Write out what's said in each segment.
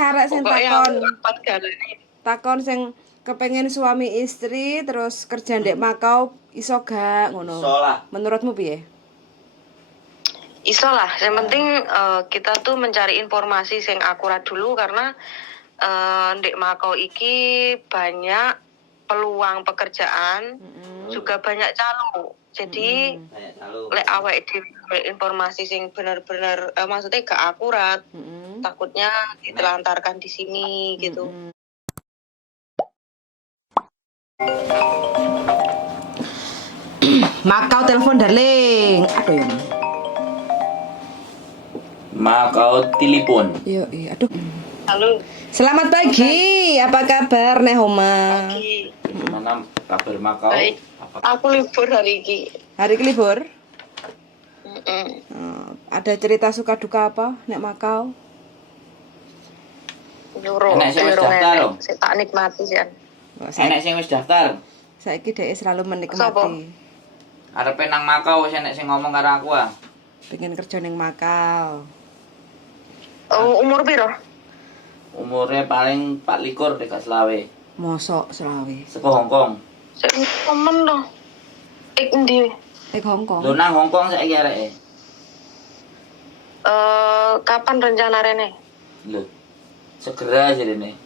arek sing takon. Empat galane. Takon sing kepengen suami istri terus kerja ndek Makau iso gak ngono. Iso lah. Menurutmu piye? Iso lah, yang penting kita tuh mencari informasi sing akurat dulu karena ndek Makau iki banyak peluang pekerjaan, juga banyak calo. Jadi Banyak calo. lek awake dhewe informasi sing bener-bener maksudnya gak akurat, takutnya ditelantarkan di sini gitu. Makau telepon darling. Aduh ya. Makau telepon. Iya, iya. Aduh. Halo. Selamat pagi. Apa kabar Neh Oma? Pagi. Gimana kabar Makau? Baik. Aku libur hari ini. Hari ke libur? Ada cerita suka duka apa Nek Makau? Nyuruh. Enak sing wis daftar lho. Saya tak nikmati sih. Enek sing wis daftar. Saiki dhek selalu menikmati. Sopo? Arepe nang Makau wis enek sing ngomong karo aku ah. Pengen kerja ning Makau. Umur piro? Umure paling 24 dekat selawe. Mosok selawe. Seko Hongkong. Saya temen loh. Endi? Hongkong. Lho nang Hongkong saiki areke. Kapan rencana rene? Lho. Segera aja dene.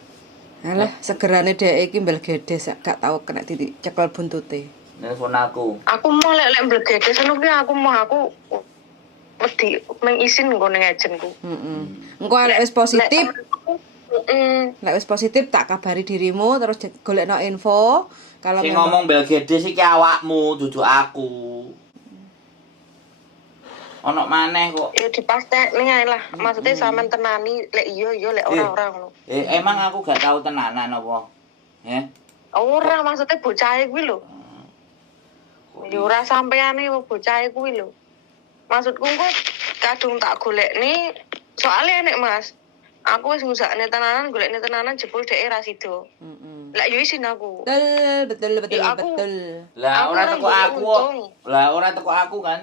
Alah, segerane dhek iki mbel gedes gak tau kena dicekel buntute. Nelpon aku. Aku mau lek mblegede seneng ki aku wedi mengisin nggo ning agenku. Engko lek wis positif, lek wis positif tak kabari dirimu terus golekno info kalau Sing ngomong Belgedes iki awakmu, dudu aku. Ono maneh kok. Ya dipastekne ae lah. Maksudnya sampean tenani lek iya lek ora ngono. Emang aku gak tahu tenanan apa? Ora maksudnya bocahe kuwi lho. Ya ora sampeyane bocahe kuwi lho. Maksudku kok kadung tak golekne soalnya enek Mas. Aku wis ngusakne tenanan, golekne tenanan jebul dhek ra sida. Lek yo isin aku. Betul. Ya, aku- Betul. Lah Aku ora orang teko golek aku. untung. Lah ora teko aku kan.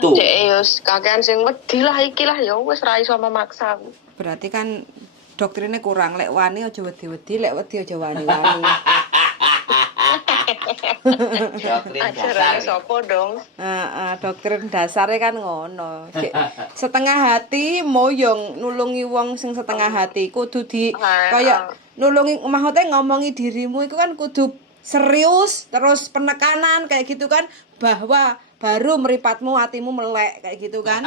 Tuh. Dhek yo kakean sing wedi lah iki lah ya wis ra iso memaksa aku. Berarti kan doktrinnya kurang, lek wani aja wedi-wedi, lek wedi aja wani-wani. Doktrin Ajarane dasar. sapa dong? Doktrin dasarnya kan ngono. Setengah hati moyong nulungi wong sing setengah hati kudu di kaya nulungi maksudnya ngomongi dirimu itu kan kudu serius terus penekanan kayak gitu kan bahwa baru meripatmu hatimu melek kayak gitu kan.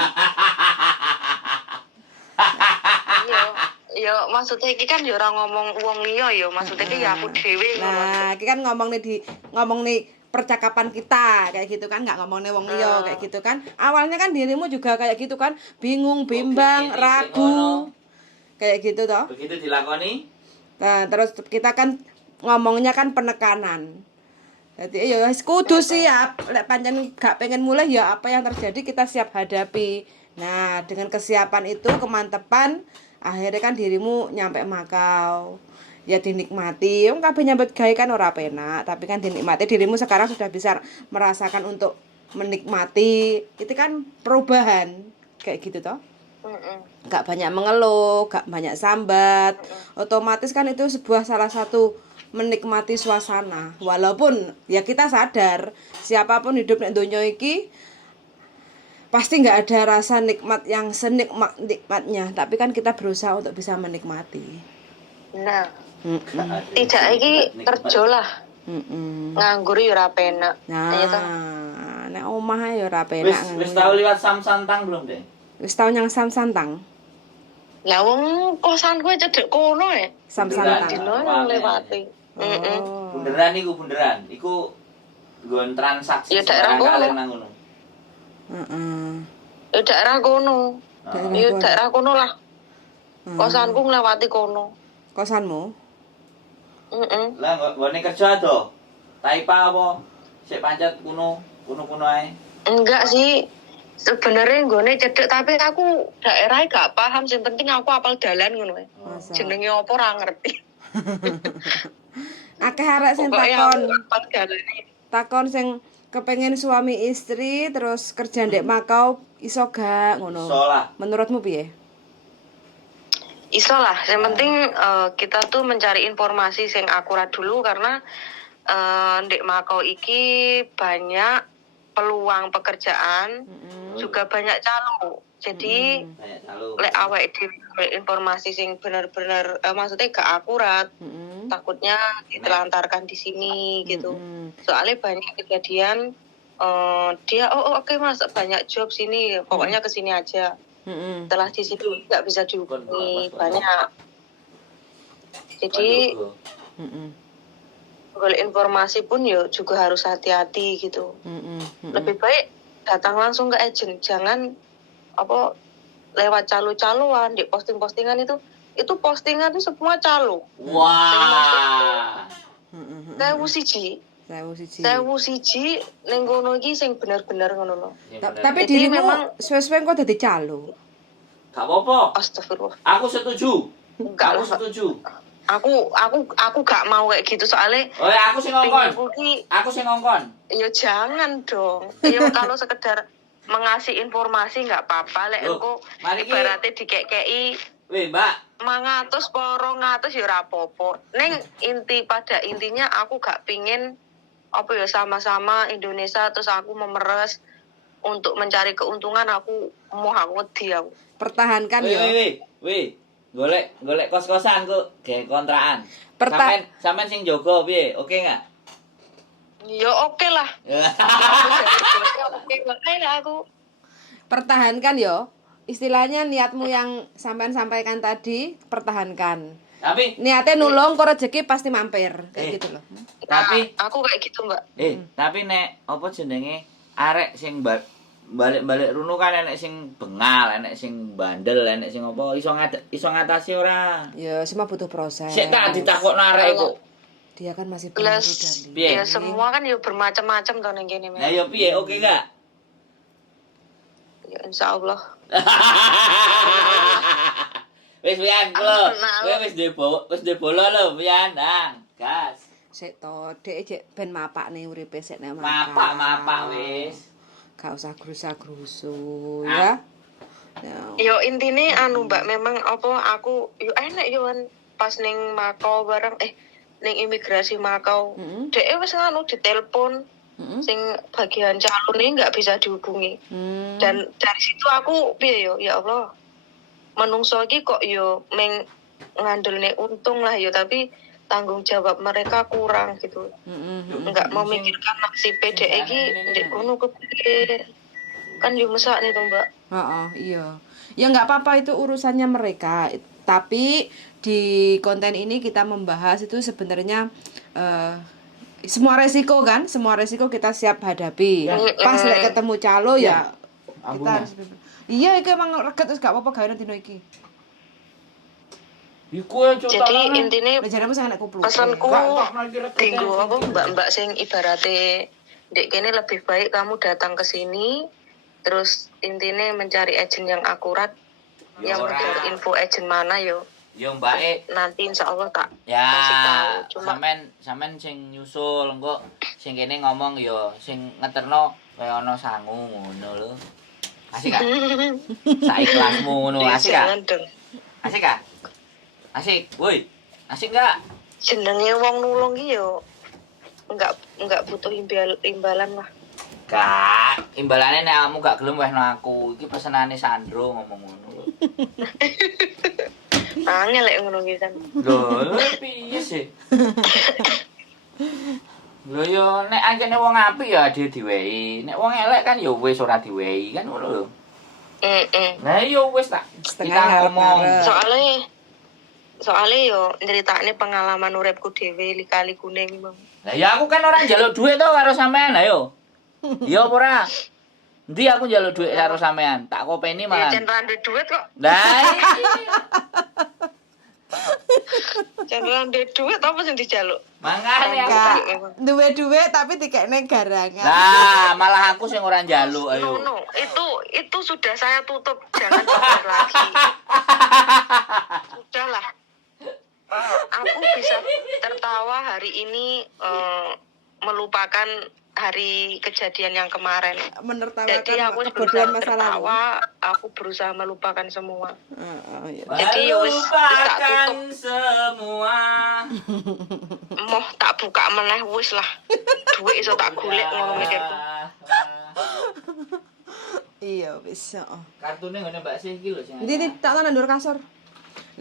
Iya, maksudnya iki kan ya ora ngomong wong liya ya, maksudnya iki ya aku dhewe ngono. Nah, iki kan ngomong nih percakapan kita kayak gitu kan, nggak ngomongnya wong liya kayak gitu kan. Awalnya kan dirimu juga kayak gitu kan, bingung, bimbang, Oke, ragu. Kayak gitu toh. Begitu dilakoni. Nah, terus kita kan ngomongnya kan penekanan. Jadi ya wis kudu siap. Lek pancen gak pengen mulai ya apa yang terjadi kita siap hadapi. Nah, dengan kesiapan itu, kemantepan, akhirnya kan dirimu nyampe Makau. Ya dinikmati. Wong kabeh nyambut gawe kan ora penak, tapi kan dinikmati. Dirimu sekarang sudah bisa merasakan untuk menikmati. Itu kan perubahan kayak gitu toh. Gak banyak mengeluh, gak banyak sambat. Otomatis kan itu sebuah salah satu menikmati suasana. Walaupun ya kita sadar siapapun hidup nek donya iki pasti nggak ada rasa nikmat yang senikmat-nikmatnya, tapi kan kita berusaha untuk bisa menikmati. Nah, tidak iki kerja lah. Nganggur ya ora penak. Iya toh. Nah, nek omah ya ora penak. Wis tau liwat Samsantang belum, Dek? Wis tau nyang Samsantang. Lah wong kosan kowe cedek kono ya. Samsantang. Dino nang lewati. Bunderan iku bunderan. Iku nggon transaksi Ya, daerah kalian kono. nang ngono. Ya daerah kono. Ya daerah kono lah. Kosanku nglewati kono. Kosanmu? Lah nggone kerja to. Taipa apa? Sik pancet kuno ae. Enggak sih. Sebenarnya nggone cedek tapi aku daerahnya gak paham. Sing penting aku apal dalan ngono ae. Jenenge apa ora ngerti. Akeh arek sing Pokoknya takon. aku apal dalane. Takon sing kepengen suami istri terus kerja ndek Makau iso gak ngono. Iso lah. Menurutmu piye? Iso lah, yang penting kita tuh mencari informasi yang akurat dulu karena ndek Makau iki banyak peluang pekerjaan, juga banyak calo. Jadi Banyak calo. lek awake dhewe informasi sing bener-bener maksudnya gak akurat, takutnya ditelantarkan di sini gitu. Soalnya banyak kejadian dia oke Mas, banyak job sini, pokoknya ke sini aja. Setelah di situ nggak bisa dihubungi banyak. Jadi golek informasi pun ya juga harus hati-hati gitu. Lebih baik datang langsung ke agent, jangan apa lewat calo-caloan di posting-postingan itu postingan itu semua calo. Wah. Sewu siji ning kono iki sing bener-bener ngono lho. Tapi Jadi dirimu memang- suwe-suwe kok dadi calo. Gak apa-apa. Astagfirullah. Aku setuju. Enggak Aku lah. setuju. Aku gak mau kayak gitu soalnya Oh ya, aku sing ngongkon. pengenku ki Aku sing ngongkon. ya jangan dong. Ya kalau sekedar mengasih informasi nggak apa-apa lek Loh, engko mari ki- ibaratnya dikekei Weh, Mbak. 100 200 ya ora apa-apa. Ning pada intinya aku gak pingin apa ya sama-sama Indonesia terus aku memeres untuk mencari keuntungan aku wedi aku. Pertahankan ya. Weh. Golek kos-kosan kok gawe kontrakan. Perta- Sampean sing jaga piye? Oke enggak? Ya oke lah. Oke bae lah aku. Pertahankan ya. Istilahnya niatmu yang sampean sampaikan tadi pertahankan. Tapi Niatnya nulung kok rezeki pasti mampir kayak Eh. gitu loh. Tapi- aku kayak gitu, Mbak. tapi nek apa jenenge arek sing balik-balik runu kan enek sing bengal, enek sing bandel, enek sing apa iso ngatasi ora? Ya semua butuh proses. Sik tak ditakokno arek kok. Dia kan masih Plus, baru Dali. Piye? ya semua kan ya bermacam-macam tuh ning kene. Lah yo piye? Oke gak? Ya insyaallah. Wis pian lho. Nah, Kowe wis duwe bola lho pian, Nang. Gas. Sik to, dhek cek ben mapakne uripe sik nek Mapak wis. Gak usah grusa-grusu Ah. ya. Yo intine Mbak memang apa aku yo enak yo kan pas ning Makau bareng ning imigrasi Makau. Dhek wis ditelepon sing bagian calon ini nggak bisa dihubungi. Dan dari situ aku piye yo ya Allah. Menungso iki kok yo ngandelne untung lah yo tapi tanggung jawab mereka kurang gitu. Enggak memikirkan nasib PDE iki ndek kono kepiye. Kan yo mesakne to, Mbak. Iya. Ya nggak apa-apa itu urusannya mereka. Tapi di konten ini kita membahas itu sebenarnya semua resiko kan, semua resiko kita siap hadapi. Pas lek ketemu calo ya kita harus iya iki emang reget wis gak apa-apa gawe dino iki. Iku aja Jadi intine Lah jaremu sing enek kupluk. pesanku tinggu apa mbak-mbak sing ibarate ndek kene lebih baik kamu datang ke sini terus intine mencari agen yang akurat Ya yang ora. ngejar info agen mana yo Yo Mbak nanti insyaallah tak ya kasih tahu cuma sampean sing nyusul engko sing kene ngomong yo sing ngeterno kaya ana sangu ngono lho. Asik gak? Saikhlasmu ngono asik gak? jangan dong Asik gak? Asik, woi. Asik gak? jenenge wong nulung ki yo enggak butuh imbalan lah. Gak, imbalane nek kamu gak gelem wehno aku. Iki pesenane Sandro ngomong ngono lho. Angel lek ngono ki kan. Lho, piye sih? Lho yo nek anjene wong apik ya ade diwehi. Nek wong elek kan ya wis ora diwehi kan ngono lho. Nah yo wis tak Setengah kita ngomong. ngarep-ngarep. Soalnya yo nyeritane pengalaman uripku dhewe lika-likune iki, Bang. Lah ya aku kan ora njaluk duit to karo sampean, ayo. Iya apa ora? Endi aku njaluk duit karo sampean? Tak kopeni Ya malah. jan ra duwe duit kok. Lah Jan ra duwe duit apa sing dijaluk? mangane aku. Gak duwe-duwe tapi dikekne garangan. Lah malah aku sing ora njaluk, ayo. No, itu sudah saya tutup, jangan dibahas lagi. Sudahlah. Aku bisa tertawa hari ini melupakan hari kejadian yang kemarin. Jadi Menertawakan aku kebodohan berusaha masa lalu. tertawa, aku berusaha melupakan semua. Iya. Jadi ya wis tak Melupakan tutup. semua. Moh tak buka meneh wis lah. Duit iso tak golek ngono mikirku. Iya wis, heeh. Kartune ngene Mbak Sih iki lho sing. Ndi tak tandur kasur.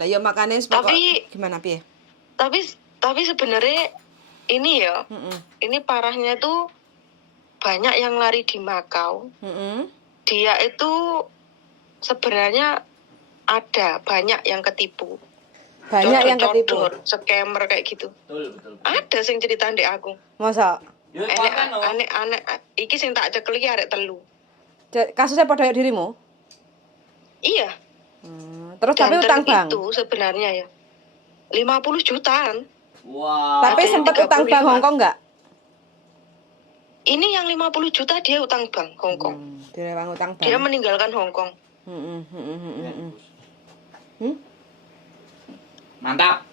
Lah ya makane gimana piye? Tapi sebenarnya ini ya, ini parahnya tuh banyak yang lari di Makau. Dia itu sebenarnya ada banyak yang ketipu. Banyak yang ketipu. Codor, scammer kayak gitu. Betul. Ada sing cerita ndek aku. Masa Yo Aneh, iki sing tak cekel iki arek 3. kasusnya pada dirimu? Iya. Terus tapi utang bank. Itu sebenarnya ya 50 jutaan. Wah. Tapi Ada sempat yang utang bank 35. Hongkong enggak? Ini yang 50 juta dia utang bank Hongkong. Direwang utang bank. Dia meninggalkan Hongkong. Mantap.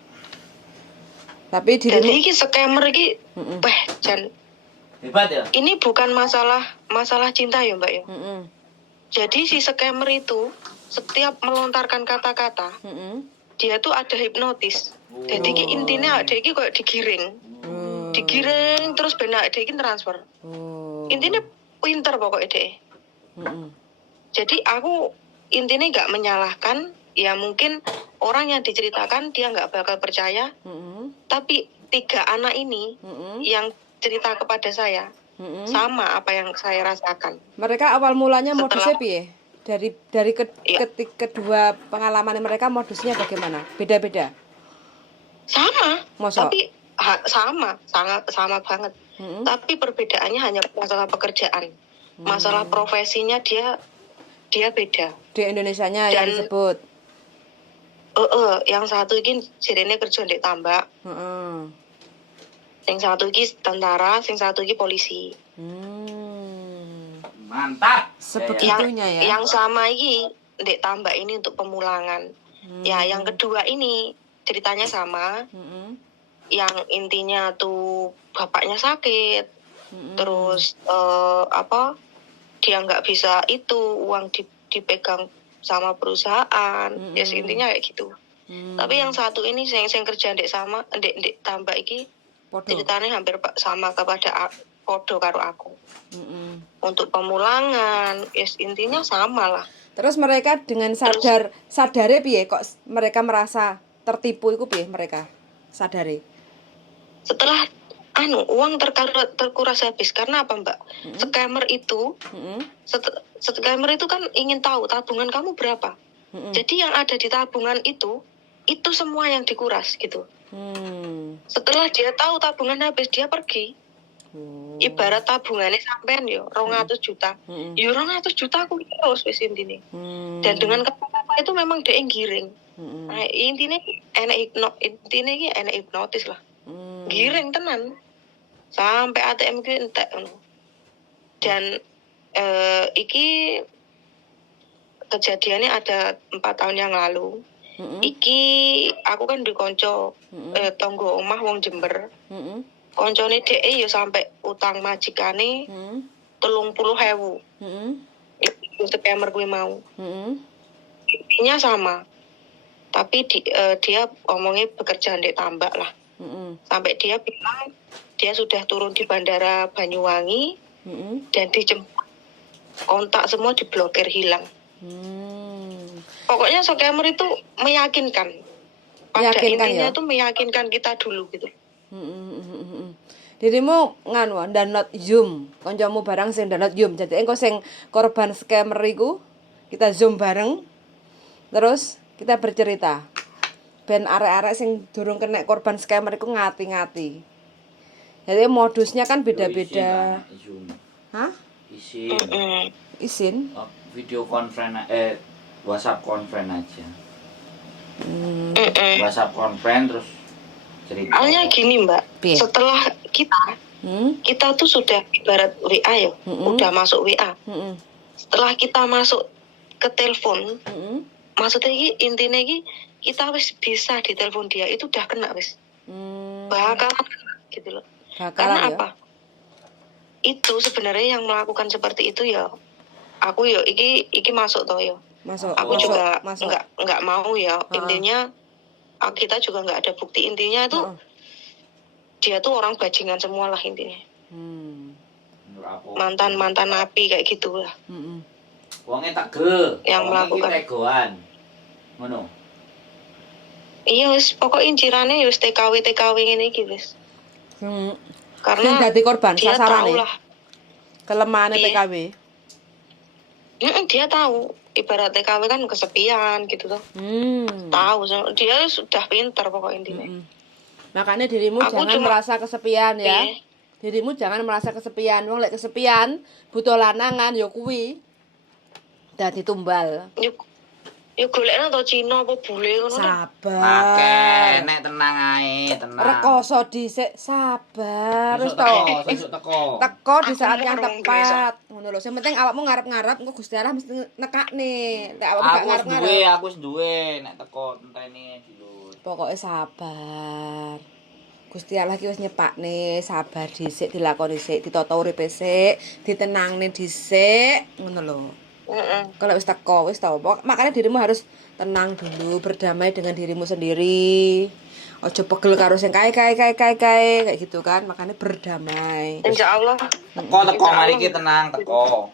Tapi Jadi dirimu iki scammer iki jan Hebat ya? ini bukan masalah cinta ya Mbak ya. Jadi si scammer itu setiap melontarkan kata-kata dia tuh ada hipnotis. Jadi ki intinya dia ki kayak digiring. Digiring terus benak dia ki transfer. Intinya pinter pokoknya dia. Jadi aku intinya nggak menyalahkan, ya mungkin orang yang diceritakan dia nggak bakal percaya. Tapi 3 anak ini yang cerita kepada saya sama apa yang saya rasakan. mereka awal mulanya modusnya Setelah- piye? Dari kedua pengalaman mereka modusnya bagaimana? Beda-beda. Sama, Masa? tapi sangat sama banget. Tapi perbedaannya hanya masalah pekerjaan, masalah profesinya dia beda. Di Indonesianya yang Dan- disebut. Yang satu ini sirene kerja di tambak, yang satu ini tentara, yang satu ini polisi. Mantap. Sebegitunya ya. Yang sama ini di tambak ini untuk pemulangan. Ya, yang kedua ini ceritanya sama. Yang intinya tuh bapaknya sakit, terus dia nggak bisa itu uang dipegang sama perusahaan, ya intinya kayak gitu. Tapi yang satu ini yang kerja ndek sama ndek tambah iki Podo. ceritanya hampir sama kepada podo karo aku. Untuk pemulangan, yes intinya sama lah. Terus mereka dengan sadare piye kok mereka merasa tertipu iku piye mereka? Sadare. Setelah uang terkuras habis karena apa Mbak? Scammer itu scammer itu kan ingin tahu tabungan kamu berapa. Jadi yang ada di tabungan itu semua yang dikuras gitu. Setelah dia tahu tabungan habis dia pergi. Ibarat tabungannya sampean yo 200 juta. Yo 200 juta aku terus wis intine. Dan dengan kata-kata itu memang dia giring. Nah, intinya enek hipnotis lah. Giring tenan. Sampai ATM ku entek ngono. Dan iki kejadiannya ada 4 tahun yang lalu. Iki aku kan di konco tonggo omah wong Jember. Koncone dhek ya sampai utang majikane 30.000. Itu scammer gue mau. Intinya sama. Tapi dia omongnya bekerja di tambak lah. Sampai dia bilang dia sudah turun di bandara Banyuwangi dan dijemput. Kontak semua diblokir hilang. Pokoknya scammer itu meyakinkan. Pada intinya ya? tuh meyakinkan kita dulu gitu. Dirimu download Zoom, kancamu barang sing download Zoom. Jadi engko sing korban scammer iku kita Zoom bareng. Terus kita bercerita. Ben arek-arek sing durung kena korban scammer iku ngati-ngati. Jadi modusnya kan beda-beda. Hah? Izin? Video conference WhatsApp conference aja. WhatsApp conference terus cerita. Soalnya gini Mbak, Piye? setelah kita tuh sudah ibarat WA ya, udah masuk WA. Setelah kita masuk ke telepon, maksudnya intinya kita wis bisa di telepon dia itu udah kena wis. Bakalan gitu loh. Bakalan Karena ya? apa? itu sebenarnya yang melakukan seperti itu ya aku ya iki masuk toh ya. Masuk. Aku juga masuk. nggak mau ya. Intinya kita juga nggak ada bukti, intinya tuh dia tuh orang bajingan semua lah intinya. Mantan napi kayak gitulah. Wonge tegel. Yang melakukan tegoan. Ngono. Iya wis pokoknya incerane wis TKW ngene iki wis. Karena dadi korban dia sasarane. tahu lah Kelemahannya Iya. TKW. Dia tahu ibarat TKW kan kesepian gitu tuh. Tahu dia sudah pintar pokoknya intinya. Makanya dirimu Aku jangan merasa kesepian ya. Iya. Dirimu jangan merasa kesepian. Wong lek kesepian butuh lanangan ya kuwi. Dadi tumbal. Yuk golekno to Cina apa bule ngono to. Sabar. Nek tenang ae, tenang. Rekoso dhisik, sabar. Wis to. Sesuk teko. Teko di Aku saat mau yang dong, tepat. Ngono lho. Sing penting awakmu ngarep-ngarep engko Gusti Allah mesti nekakne. Lek awakmu gak ngarep-ngarep. Aku wis duwe nek teko enteni dulu. Pokoknya sabar. Gusti Allah ki wis nyepakne, sabar dhisik, dilakoni dhisik, ditata uripe sik, ditenangne dhisik, ngono lho. Kalau wis teko wis tau. Makanya dirimu harus tenang dulu, berdamai dengan dirimu sendiri. Ojo pegel karo sing kae kayak gitu kan. Makanya berdamai. Insyaallah Teko mari ki tenang teko.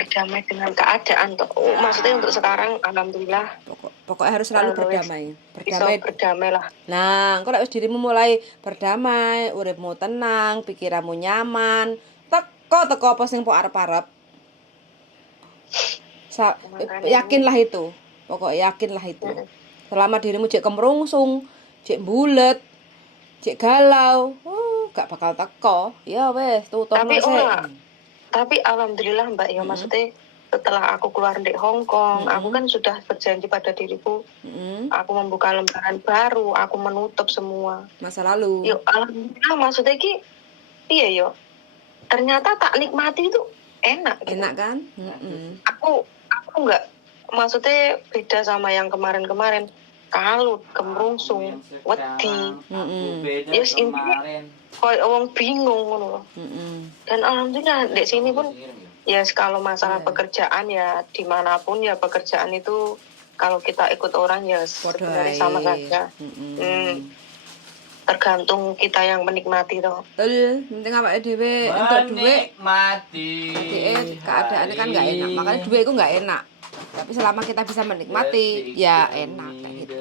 berdamai dengan keadaan toh. Maksudnya untuk sekarang alhamdulillah Pokoknya harus selalu berdamai. berdamai lah. Nah, engko lek wis dirimu mulai berdamai, uripmu tenang, pikiranmu nyaman, teko apa sing mbok arep-arep. Yakinlah itu. Pokoknya yakinlah itu. Selama dirimu cek kemrungsung, cek bulet, cek galau, gak bakal teko. Ya wes, tutup Tapi alhamdulillah Mbak ya, maksudnya setelah aku keluar dari Hong Kong, aku kan sudah berjanji pada diriku, aku membuka lembaran baru, aku menutup semua masa lalu. Yuk, alhamdulillah maksudnya ki, iya yo, ternyata tak nikmati itu enak. Gitu. Enak kan? Aku nggak, maksudnya beda sama yang kemarin-kemarin, kalut, kemrungsung, wedi, yes intinya, kayak orang bingung loh. Dan alhamdulillah di sini pun ya kalau masalah pekerjaan ya dimanapun ya pekerjaan itu kalau kita ikut orang ya sebenarnya sama saja. Tergantung kita yang menikmati toh. Betul, penting awake dhewe entuk dhuwit menikmati. Keadaannya kan nggak enak, makanya dhuwit itu nggak enak. Tapi selama kita bisa menikmati ya enak kayak gitu.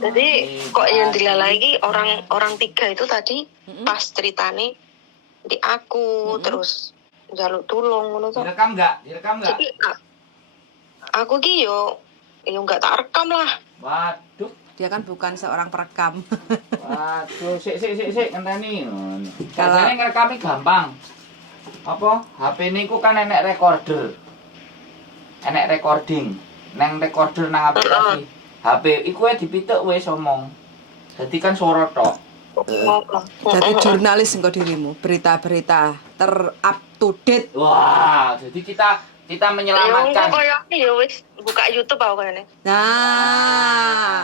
Jadi kok yang dilalai orang tiga itu tadi pas ceritane di aku terus jaluk tulung ngono to. Direkam enggak? Jadi aku ki yo enggak tak rekam lah. Waduh. Dia kan bukan seorang perekam. Waduh, sik ngenteni. Biasane ngrekame gampang. Apa? HP niku kan enek recorder. Enek recording. Nang recorder nang aplikasi. HP iku dipituk wis omong. Dadi kan suara tok. Jadi jurnalis engko dirimu, berita-berita ter-up to date. Wah, jadi kita menyelamatkan. Ya wis buka YouTube aku kan. Nah,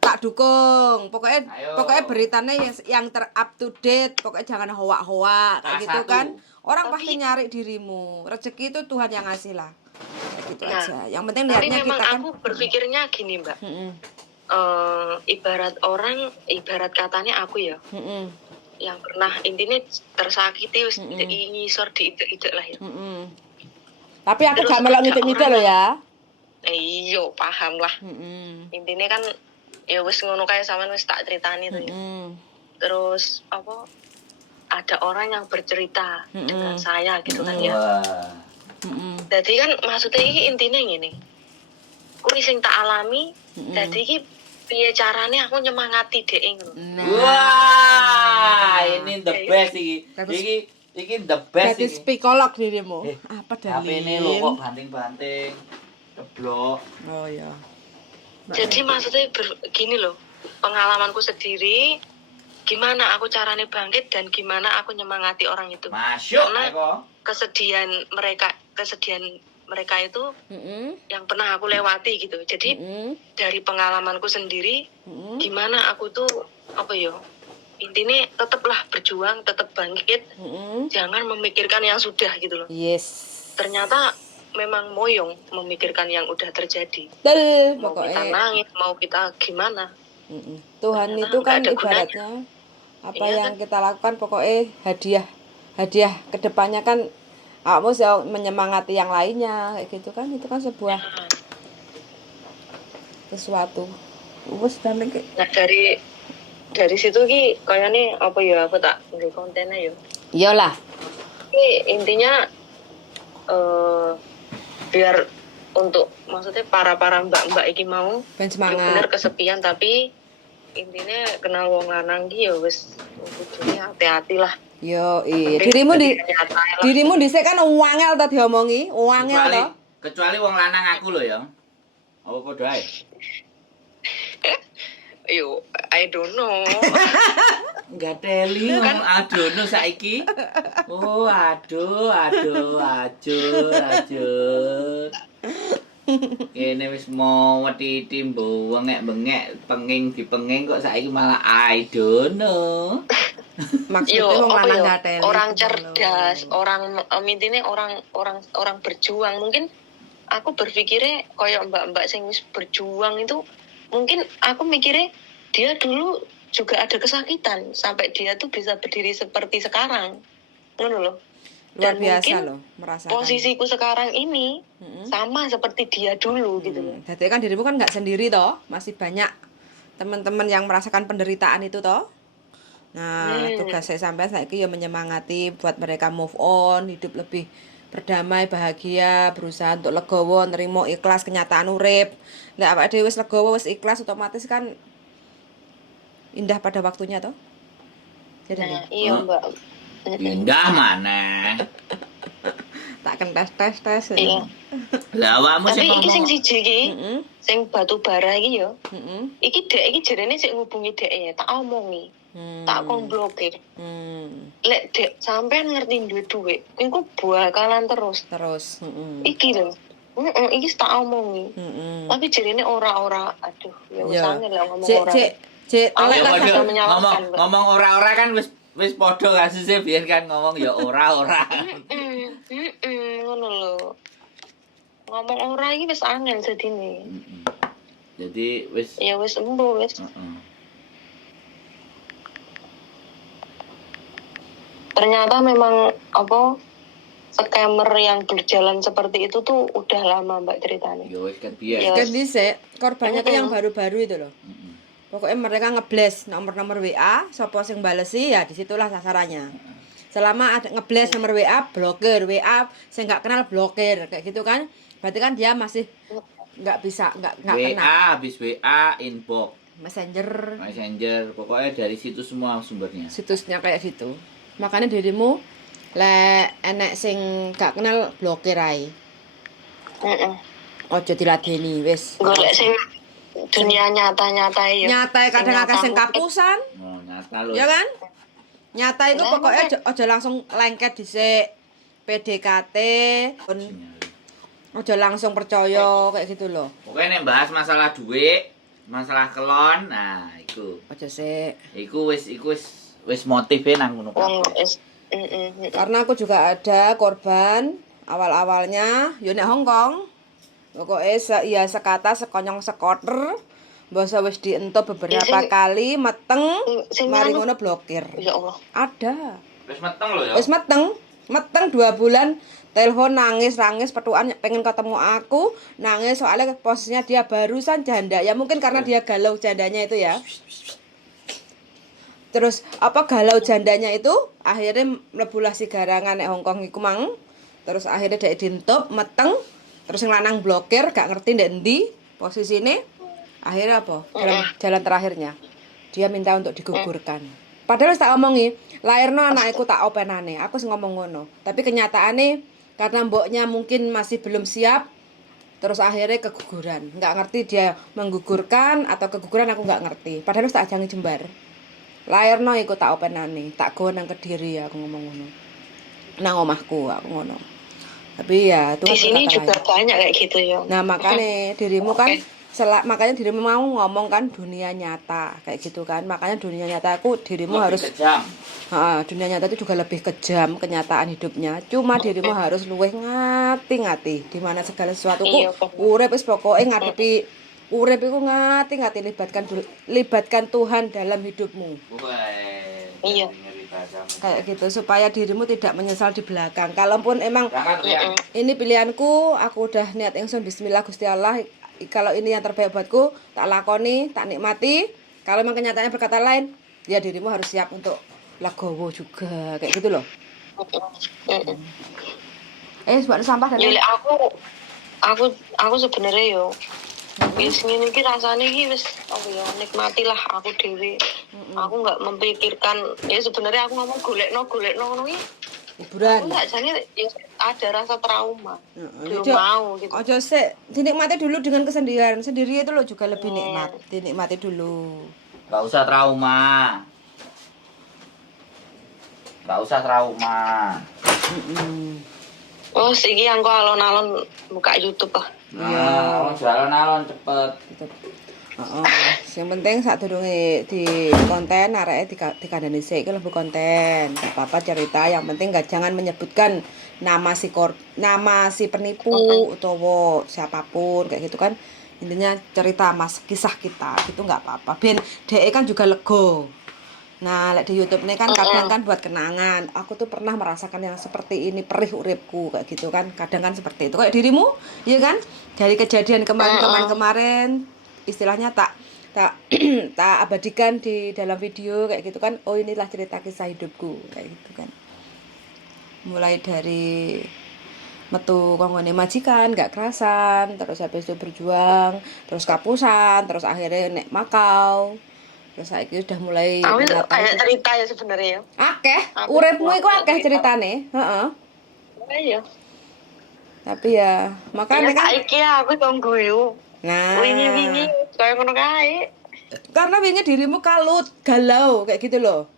tak dukung. Pokoknya beritanya yang ter-up to date, pokoknya jangan hoak-hoak kayak gitu kan. Orang pasti nyari dirimu. Rezeki itu Tuhan yang ngasih lah. Kayak gitu aja. Yang penting lihatnya kita kan. Tapi memang aku berpikirnya gini, Mbak. Ibarat katanya aku ya. Yang pernah intinya tersakiti wis ngisor diidek-idek lah ya. Tapi aku gak melok ngitik-ngitik loh ya. Iya, paham lah. Intinya kan ya wis ngono kae sampean wis tak critani tuh ya. Terus apa ada orang yang bercerita dengan saya gitu kan ya. Jadi kan maksudnya ini intinya gini. Kuwi sing tak alami, jadi iki piye carane aku nyemangati dhek ngono. Wah, ini the best iki. Iki the best iki. Jadi psikolog dirimu. Apa dalil? HP-ne lho kok banting-banting. Ceblok. Oh ya. Jadi maksudnya gini loh. Pengalamanku sendiri gimana aku carane bangkit dan gimana aku nyemangati orang itu. Masuk karena kesedihan mereka itu yang pernah aku lewati gitu. Jadi dari pengalamanku sendiri gimana aku tuh apa ya intinya tetaplah berjuang, tetap bangkit, jangan memikirkan yang sudah gitu loh. Yes. Ternyata memang moyong memikirkan yang udah terjadi. Betul, Mau kita pokoknya nangis, mau kita gimana. Tuhan Ternyata itu kan nggak ada ibaratnya apa Iya yang kita lakukan pokoknya hadiah kedepannya kan kamu menyemangati yang lainnya kayak gitu kan, itu kan sebuah sesuatu. Wes dan iki. Nah dari situ ki kayaknya apa ya aku tak nggak kontennya ya. Iyalah. Ini intinya biar untuk maksudnya para mbak-mbak iki mau Ben semangat. bener kesepian tapi intinya kenal wong lanang ki ya wis kudune hati-hati lah. Yo, Penting nyata lah. dirimu dhisik kan wangel to diomongi, wangel to. Kecuali wong lanang aku lho ya. Apa padha ae? Yo, I don't know. Enggak teli ngomong adono saiki. Oh, aduh. Kene wis mau wedi timbo wengek-bengek penging dipenging kok saiki malah I don't know. Maksudnya Yo, wong apa lanang yo? gak teli. Orang cerdas, orang intinya orang berjuang. Mungkin aku berpikirnya kayak mbak-mbak sing wis berjuang itu mungkin aku mikirnya dia dulu juga ada kesakitan sampai dia tuh bisa berdiri seperti sekarang. Ngono loh. Luar Dan biasa mungkin loh merasakan. posisiku sekarang ini sama seperti dia dulu gitu loh. Jadi kan dirimu kan nggak sendiri toh, masih banyak teman-teman yang merasakan penderitaan itu toh. Nah, tugas saya sampai saiki ya menyemangati buat mereka move on, hidup lebih berdamai, bahagia, berusaha untuk legowo, nerimo ikhlas kenyataan urip. Lah awake dhewe wis legowo, wis ikhlas otomatis kan indah pada waktunya toh. Jadi Nah, iya Mbak. Indah mana? tak akan tes. Iya. Lah awakmu Tapi sing iki sing ngomong siji iki, sing batu bara iki yo. Heeh. Iki dek iki jarene sik ngubungi dek ya, tak omongi. Tak kon blokir. Lek dek sampean ngerti duit, engko bakalan terus. Iki lho. Iki tak omongi. Tapi jarene ora aduh, ya wis angel lah ngomong ora. Cek Aku ya kan padha sudah menyalahkan, Mbak. ngomong ora-ora kan wis padha kasusnya biyen kan ngomong ya ora-ora. Ngono lho. Ngomong ora iki wis angel jadine. Jadi wis Ya wis embo wis. Ternyata memang apa scammer yang berjalan seperti itu tuh udah lama Mbak ceritanya. ya wis kan biyen. Ya. kan dhisik korbannya tuh yang baru-baru itu loh. Pokoknya mereka ngebles nomor-nomor WA, sapa sing balesi ya disitulah sasarannya. Selama ada ngebles nomor WA, blokir WA, saya nggak kenal blokir kayak gitu kan. Berarti kan dia masih nggak WA kena. habis WA inbox, Messenger, pokoknya dari situ semua sumbernya. situsnya kayak gitu. Makanya dirimu lek enek sing gak kenal blokir ae. Ojo diladeni wis. Golek sing dunia nyata-nyata ya. Nyata kadang akeh sing kapusan. Oh, nyata lho. Ya kan? Nyata itu Lah, pokoknya aja langsung lengket dhisik PDKT, aja langsung percaya kayak gitu loh. Pokoknya nek bahas masalah duit, masalah kelon, nah iku. Aja sik. Iku wis motive nang ngono Wong kabeh. wis Karena aku juga ada korban awal-awalnya yo nek Hongkong. Pokoknya ya sekata sekonyong sekoter. Mbasa wis dientuk beberapa kali meteng, mari ngono blokir. Ya Allah. Ada. Wis meteng lho ya. Wis meteng 2 bulan telepon nangis petukan pengen ketemu aku, nangis soalnya posisinya dia barusan janda. Ya mungkin karena dia galau jandanya itu ya. Terus apa galau jandanya itu akhirnya mlebulah si garangan nek Hongkong iku mang. Terus akhirnya dia dintup meteng, terus yang lanang blokir gak ngerti ndek endi posisine. Akhirnya apa? Jalan terakhirnya dia minta untuk digugurkan. Padahal wis tak omongi, lairno anakku tak openane. Aku sing ngomong ngono. Tapi kenyataane karena mboknya mungkin masih belum siap, terus akhirnya keguguran. Nggak ngerti dia menggugurkan atau keguguran aku nggak ngerti. Padahal wis tak ajangi jembar. Lairno iku tak openane, tak go nang Kediri aku ngomong ngono. Nang omahku aku ngono. Tapi ya itu Di kan sini berkata juga lain. banyak kayak gitu ya. Nah, makanya dirimu kan Oke. makanya dirimu mau ngomong kan dunia nyata kayak gitu kan. Makanya dunia nyata aku dirimu Lebih harus kejam. dunia nyata itu juga lebih kejam kenyataan hidupnya. Cuma dirimu harus luweh ngati-ngati di mana segala sesuatu ku Iya benar. urip wis pokoke ngadepi urip iku ngati-ngati libatkan Tuhan dalam hidupmu. Wah, Iya. ngeri bahasamu. Kayak gitu supaya dirimu tidak menyesal di belakang. Kalaupun emang Berangkat Rian. ini pilihanku, aku udah niat ingsun bismillah Gusti Allah, kalau ini yang terbaik buatku, tak lakoni, tak nikmati. Kalau memang kenyataannya berkata lain, ya dirimu harus siap untuk legowo juga, kayak gitu loh. Buat sampah dan Jadi aku sebenarnya yo wis ngene iki rasane iki wis apa ya nikmatilah aku dhewe. Aku nggak memikirkan ya sebenarnya aku ngomong golekno ngono iki. hiburan. Aku nggak jane ya, ada rasa trauma. Belum Ojo, mau gitu. ojo sih, dinikmati dulu dengan kesendirian. Sendiri itu loh juga lebih nikmat. Dinikmati dulu. Gak usah trauma. Gak usah trauma. Oh, iki yang kok alon-alon buka YouTube lah. Nah, jalan-alon cepet. Gitu. Yang penting saat durunge di konten areke dikandani sik iki lebih konten. Gak apa-apa cerita, yang penting jangan menyebutkan nama si penipu utawa siapapun kayak gitu kan. Intinya cerita Mas kisah kita gitu nggak apa-apa. Ben dhek kan juga lego. Nah, di YouTube ini kan kadang kan buat kenangan. Aku tuh pernah merasakan yang seperti ini, perih uripku kayak gitu kan. Kadang kan seperti itu. Kayak dirimu, iya kan? Dari kejadian kemarin istilahnya tak tak abadikan di dalam video kayak gitu kan. Oh, inilah cerita kisah hidupku kayak gitu kan. Mulai dari metu konggone majikan, gak kerasan, terus habis itu berjuang, terus kapusan, terus akhirnya nek Makau. Terus saiki udah mulai Aku menata kayak cerita ya sebenarnya ya. akeh Aku uripmu iku aku akeh cerita. ceritane, heeh. Iya. Tapi ya makanya Ya kan saiki aku tunggu yo. nah Wingi-wingi kaya ngono kae. karena wingi dirimu kalut, galau kayak gitu loh.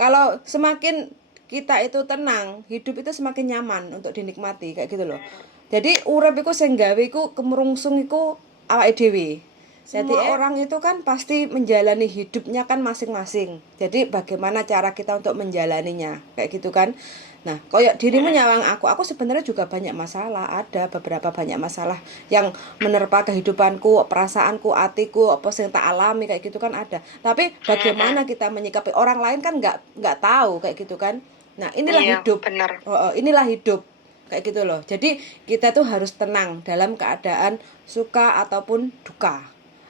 Kalau semakin kita itu tenang, hidup itu semakin nyaman untuk dinikmati kayak gitu loh. Jadi urip iku sing gawe iku kemerungsung iku awake dhewe. Jadi orang itu kan pasti menjalani hidupnya kan masing-masing. Jadi bagaimana cara kita untuk menjalaninya kayak gitu kan. Nah, koyok dirimu nyawang aku sebenarnya juga banyak masalah, ada beberapa banyak masalah yang menerpa kehidupanku, perasaanku, hatiku, apa yang tak alami kayak gitu kan ada. Tapi bagaimana kita menyikapi orang lain kan nggak tahu kayak gitu kan. Nah, inilah Iya, hidup. bener. Inilah hidup kayak gitu loh. Jadi kita tuh harus tenang dalam keadaan suka ataupun duka,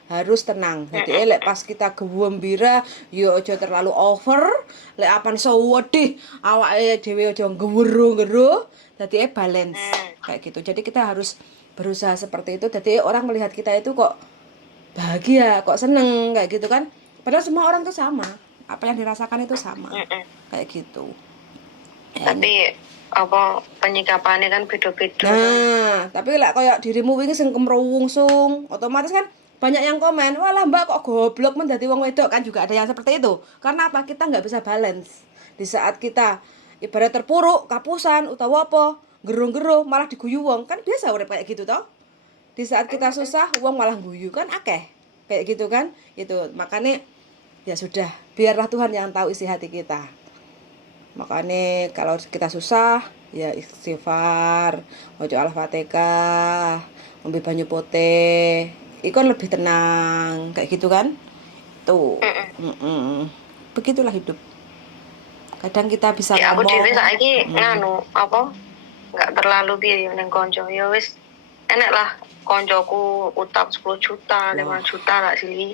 harus tenang. Jadi lek pas kita gembira yo aja terlalu over, lek apan sewedih awake dhewe aja ngewero-ngero, dadi balance kayak gitu. Jadi kita harus berusaha seperti itu. Jadi orang melihat kita itu kok bahagia, kok seneng kayak gitu kan. Padahal semua orang tuh sama, apa yang dirasakan itu sama kayak gitu. Tapi apa penyikapannya kan beda-beda. Nah, tapi lek koyo dirimu wingi sing kemrowungsung, otomatis kan banyak yang komen, walah mbak kok goblok men dadi wong wedok kan juga ada yang seperti itu. Karena apa? Kita nggak bisa balance. Di saat kita ibarat terpuruk, kapusan, utawa apa, gerung-gerung malah diguyu wong, kan biasa urip kayak gitu toh. Di saat kita susah, wong malah guyu kan akeh. Kayak gitu kan? Itu makanya ya sudah, biarlah Tuhan yang tahu isi hati kita. Makanya kalau kita susah ya istighfar, maca Al-Fatihah, ngombe banyu putih, itu kan lebih tenang kayak gitu kan. Tuh. Begitulah hidup. Kadang kita bisa Ya aku ngomong dhewe saiki nganu apa enggak terlalu piye ning konco. Ya wis enek lah koncoku utang 10 juta, 5 juta lah sini.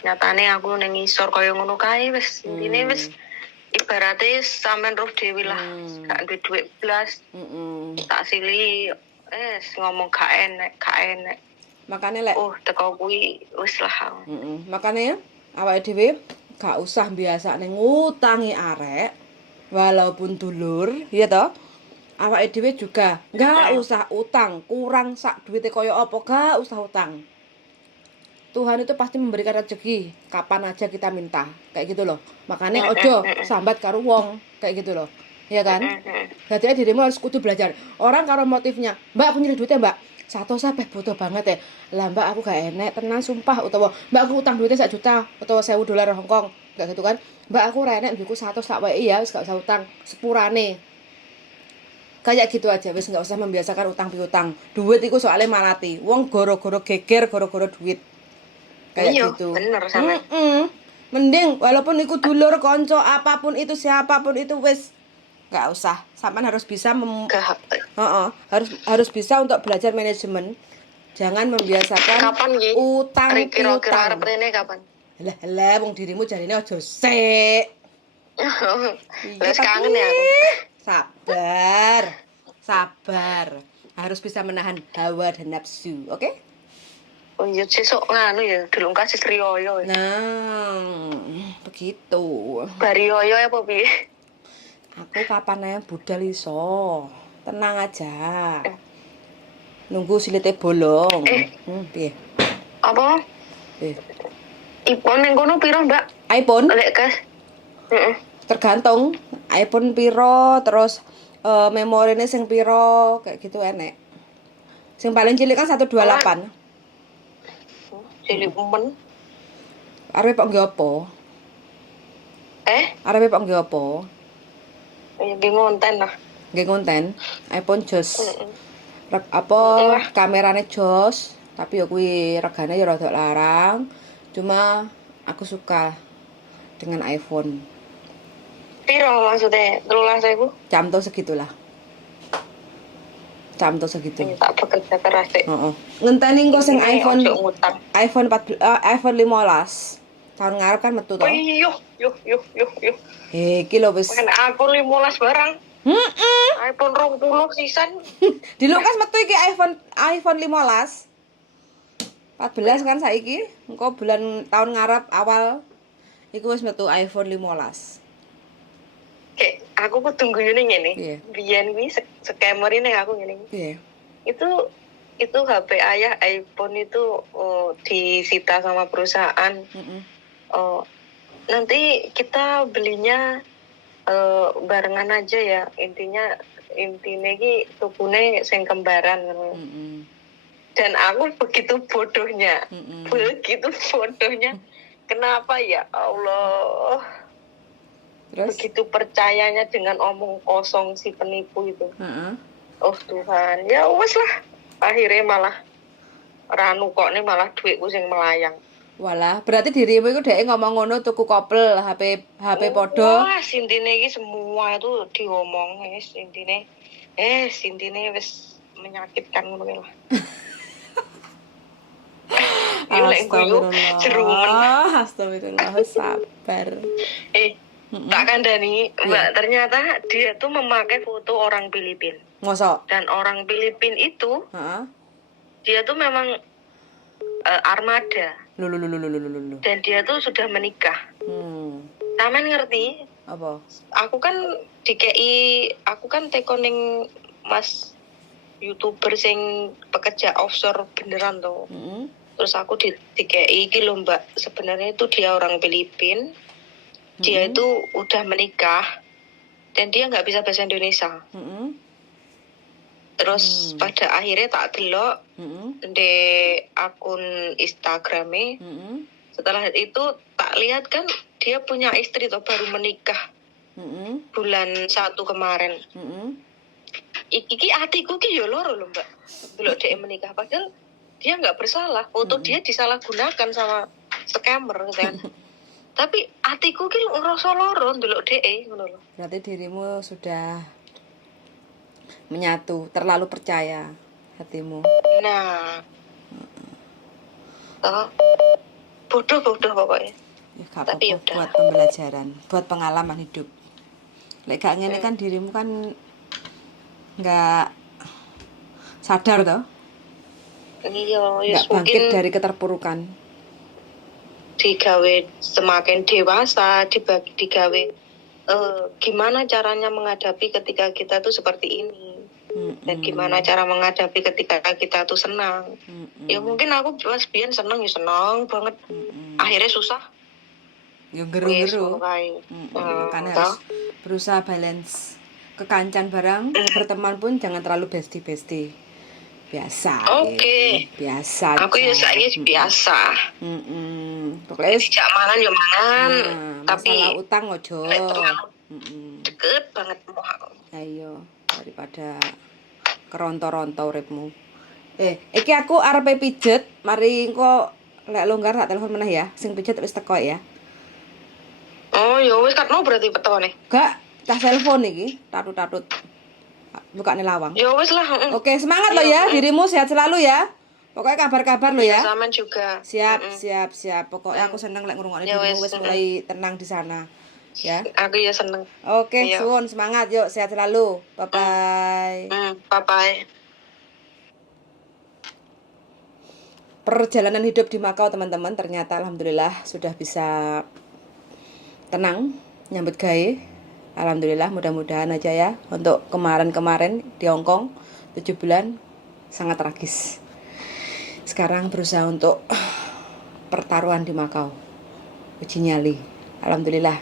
Nyatane aku ning ngisor kaya ngono kae wis intine wis ibaratnya sampean roh dewi lah gak duit duit blas tak sili ngomong gak enek makanya lek teko kuwi wis lah makanya awake dhewe gak usah biasane ngutangi arek walaupun dulur ya toh awake dhewe juga gak usah utang kurang sak duite kaya apa gak usah utang. Tuhan itu pasti memberikan rezeki kapan aja kita minta kayak gitu loh. Makanya ojo sambat karo wong kayak gitu loh. Ya kan? Berarti dirimu harus kudu belajar. Orang karo motifnya, Mbak aku nyilih duitnya Mbak. Satu sampai butuh banget ya. Lah Mbak aku gak enek tenan sumpah utawa Mbak aku utang duitnya 1 juta utawa 1.000 dolar Hongkong. Enggak gitu kan. Mbak aku ra enek duitku 100 tak wae ya wis gak usah utang sepurane. Kayak gitu aja wis enggak usah membiasakan utang piutang. Duit iku soalnya malati. Wong goro-goro geger goro-goro duit. Kayak Iya, gitu. bener sama. Mending walaupun iku dulur konco apapun itu siapapun itu wis nggak usah. Sampean harus bisa harus bisa untuk belajar manajemen. Jangan membiasakan Kapan Ki? utang Kira-kira arep piutang. rene kapan? Lah wong dirimu jarine aja sik. Les kangen ya aku. Sabar. Harus bisa menahan hawa dan nafsu, oke? Oh iya sesuk nganu ya, dulu kasih Rioyo. Nah, begitu. Barioyo apa piye? Aku kapan ae budal iso. Tenang aja. Nunggu silite bolong. Piye? Apa? Piye? iPhone ning kono piro, Mbak? iPhone Lek kas. Heeh. tergantung iPhone piro, terus memorine sing piro, kayak gitu enek. Sing paling cilik kan 128. Cilik men. Arepe kok nggo apa? Arepe kok nggo apa? Ya ge ngonten lah. Nggih konten iPhone jos. Heeh. Kamerane jos, tapi ya kuwi regane ya rada larang. Cuma aku suka dengan iPhone. Piro maksudnya? 13.000? Camto segitulah. Camto segitu. Tak bekerja keras deh. Heeh. Ngenteni engko sing Ini iPhone ojo ngutang. iPhone 15. Tahun ngarep kan metu to. Oh iya, yuk. Iki lho wis. Kan aku 15 barang. iPhone 20 sisan. Diluk kan metu iki iPhone 15. 14 kan saiki. Engko bulan tahun ngarep awal iku wis metu iPhone 15. Kayak aku kok tunggu ini ngene. Iya. Biyen kuwi scammer ini aku ngene. Iya. Itu HP ayah iPhone itu disita sama perusahaan. Nanti kita belinya barengan aja ya. Intinya iki tukune sing kembaran ngono. Dan aku begitu bodohnya. Kenapa ya Allah? Terus Begitu percayanya dengan omong kosong si penipu itu. Oh Tuhan, ya wes lah. Akhirnya malah ranu kok nih malah duitku sing melayang. walah, berarti dirimu iku dhek ngomong ngono tuku kopel HP podo. Wah, sintine iki semua itu diomong intine wis menyakitkan ngono lah. Astagfirullah, sabar. Tak kandani, Mbak, ternyata dia tuh memakai foto orang Filipin. Mosok? Dan orang Filipin itu, dia tuh memang armada. Lulu. Dan dia tuh sudah menikah. Taman ngerti? Apa? Aku kan tekoning Mas YouTuber sing pekerja offshore beneran tuh. Terus aku dikei iki lho Mbak, sebenarnya itu dia orang Filipin. Dia itu udah menikah dan dia nggak bisa bahasa Indonesia. Terus pada akhirnya tak delok di akun Instagramnya. Setelah itu tak lihat kan dia punya istri tuh baru menikah bulan 1 kemarin. Iki hatiku ki yo loro lho Mbak. Delok dia menikah padahal dia nggak bersalah. Foto dia disalahgunakan sama scammer kan. Tapi hatiku ki ngerasa loro ndelok dhek ngono lho. Berarti dirimu sudah menyatu, terlalu percaya hatimu. Nah. Bodoh pokoknya. Ya, gak Tapi apa-apa, buat pembelajaran, buat pengalaman hidup. Lek gak ngene kan dirimu kan nggak sadar toh? Iya, Nggak bangkit dari keterpurukan. Digawe semakin dewasa, digawe gimana caranya menghadapi ketika kita tuh seperti ini. Dan gimana cara menghadapi ketika kita tuh senang. Ya mungkin aku pas biyen seneng ya seneng banget. Akhirnya susah. Ya geru-geru. Kan Karena harus berusaha balance kekancan barang, berteman pun jangan terlalu bestie-bestie. Biasa. Oke. Biasa. Aku ya aja. saiki biasa. Pokoknya Dijak mangan ya mangan, tapi masalah utang ojo. lek terlalu deket banget mau aku. Ayo, daripada keronto-ronto uripmu. Iki aku arepe pijet, mari engko lek longgar tak telepon meneh ya. Sing pijet wis teko ya. Oh, ya wis katno berarti petone. Gak, tas telepon iki, tatut-tatut. Bukane lawang. Ya wis lah, Oke, semangat lo ya, dirimu sehat selalu ya. Pokoknya kabar-kabar lo ya. Zaman juga. Siap. Pokoknya aku seneng lek ngrungokne Ya dirimu wis, wis mulai tenang di sana. Ya. Aku ya seneng. Oke, Iya. suwun semangat yuk, sehat selalu. Bye bye. Bye bye. Perjalanan hidup di Makau teman-teman ternyata alhamdulillah sudah bisa tenang nyambut gawe. Alhamdulillah, mudah-mudahan aja ya. Untuk kemarin-kemarin di Hong Kong 7 bulan sangat tragis. Sekarang berusaha untuk pertaruhan di Makau, uji nyali. Alhamdulillah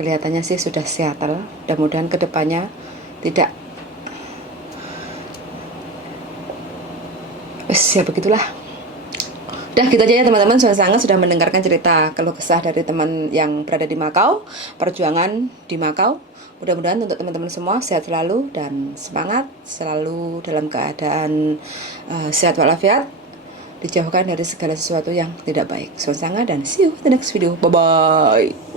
kelihatannya sih sudah settle. Mudah-mudahan kedepannya tidak. Ya begitulah. Udah gitu aja ya teman-teman, sangat sudah mendengarkan cerita keluh kesah dari teman yang berada di Makau, perjuangan di Makau. Mudah-mudahan untuk teman-teman semua sehat selalu dan semangat, selalu dalam keadaan sehat walafiat, dijauhkan dari segala sesuatu yang tidak baik. Sangat dan see you in the next video. Bye bye.